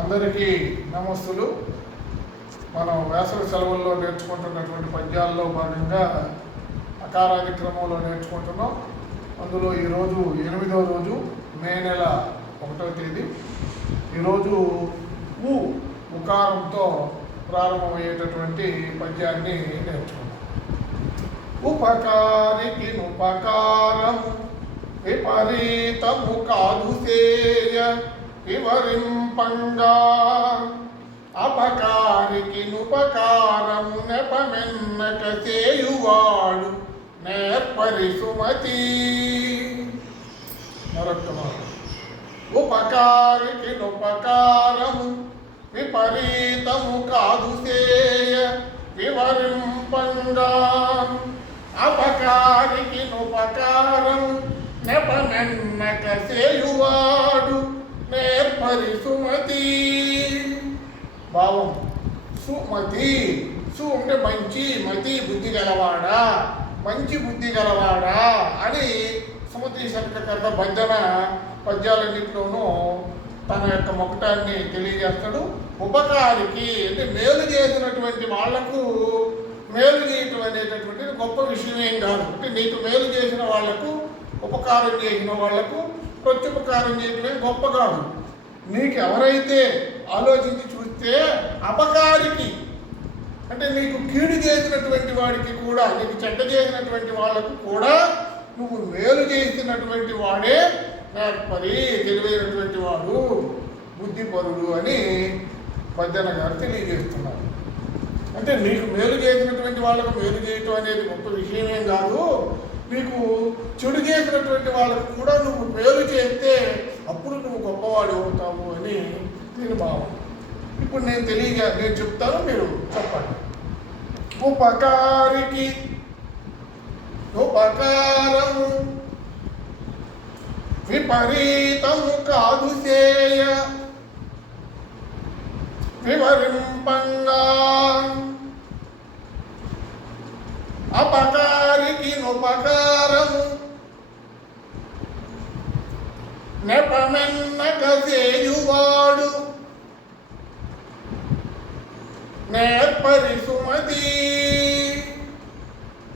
అందరికీ నమస్తులు. మనం వేసవి సెలవుల్లో నేర్చుకుంటున్నటువంటి పద్యాల్లో భాగంగా అకారాది క్రమంలో నేర్చుకుంటున్నాం. అందులో ఈరోజు 8వ రోజు, మే నెల 1వ తేదీ. ఈరోజు ఉకారంతో ప్రారంభమయ్యేటటువంటి పద్యాన్ని నేర్చుకున్నాం. ఉపకారికి ఉపకారము విపరీతము కాదు సేయ వివరింపంగా, అపకారికి ఉపకారము నెపమెన్నక చేయువాడు నేర్పరి సుమతి. మరొక ఉపకారికి ఉపకారము విపరీతము కాదు సేయ వివరింపంగా, అపకారికి ఉపకారం నెపమెన్నక చేయువాడు నేర్పరి సుమతి. భావం సుమతి. సు అంటే మంచి, మతి బుద్ధి గలవాడా, మంచి బుద్ధి గలవాడా అని సుమతి శతకర్త భజన పద్యాలన్నింటిలోనూ తన యొక్క మొకటాన్ని తెలియజేస్తాడు. ఉపకారికి అంటే మేలు చేసినటువంటి వాళ్లకు మేలు చేయటం అనేటటువంటిది గొప్ప విషయమేం కాదు. అంటే నీకు మేలు చేసిన వాళ్లకు, ఉపకారం చేసిన వాళ్లకు ప్రత్యుపకారం చేయటమే గొప్ప కాదు. నీకు ఎవరైతే ఆలోచించి చూస్తే అపకారికి అంటే నీకు కీడు చేసినటువంటి వాడికి కూడా, నీకు చెడ్డ చేసినటువంటి వాళ్లకు కూడా నువ్వు మేలు చేసినటువంటి వాడే నేర్పరి, తెలివైనటువంటి వాడు, బుద్ధిపరుడు అని పద్దెన గారు తెలియజేస్తున్నారు. అంటే నీకు మేలు చేసినటువంటి వాళ్ళకు మేలు చేయటం అనేది గొప్ప విషయమేం కాదు. నీకు చెడు చేసినటువంటి వాళ్ళకు కూడా నువ్వు మేలు చేస్తే అప్పుడు నువ్వు గొప్పవాడు అవుతావు అని దీని భావం. ఇప్పుడు నేను చెప్తాను, మీరు చెప్పండి. ఉపకారికి ఉపకారము విపరీతము కాదు సేయ వివరింపంగా, అపకారికి ఉపకారము నెపమెన్నక చేయువాడు నేర్పరి సుమతి.